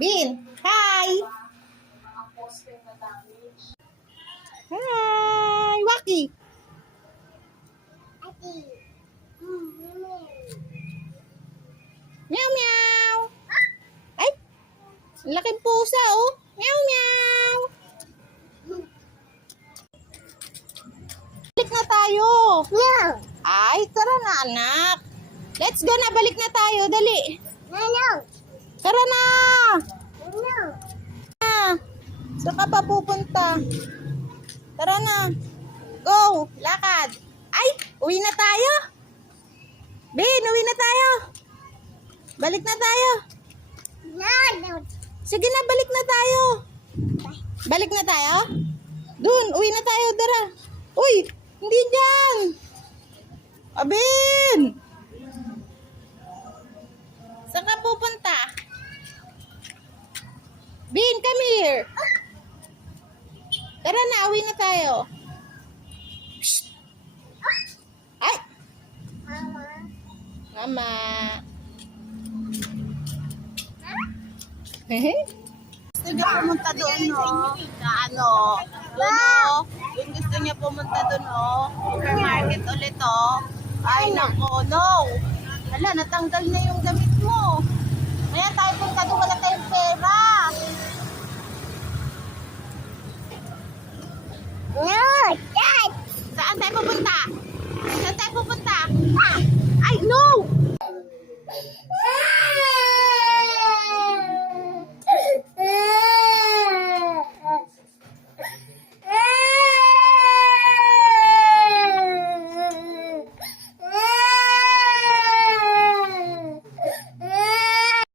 Bin, hi! Hi! Waki! Meow meow! Ay! Laking pusa oh! Meow meow! Balik na tayo! Ay, tara na anak! Let's go na! Balik na tayo! Dali! Tara na! Saan ka pa pupunta? Tara na! Go! Lakad! Ay! Uwi na tayo! Bin! Uwi na tayo! Balik na tayo! Sige na! Balik na tayo! Balik na tayo? Dun! Uwi na tayo! Tara! Uy! Hindi dyan! Abin! Saan ka pupunta? Bin, come here! Tara na, uwi na tayo. Psst. Ay! Mama. Gusto niya pumunta doon, no? Na ano? Doon, no? Yung gusto niya pumunta doon, no? Supermarket ulit, oh. Ay, nako, no. Hala, natanggal na yung damit mo. Maya tayo punta doon, wala tayong pera. Saan tayo pupunta? Saan tayo pupunta? Ay, no!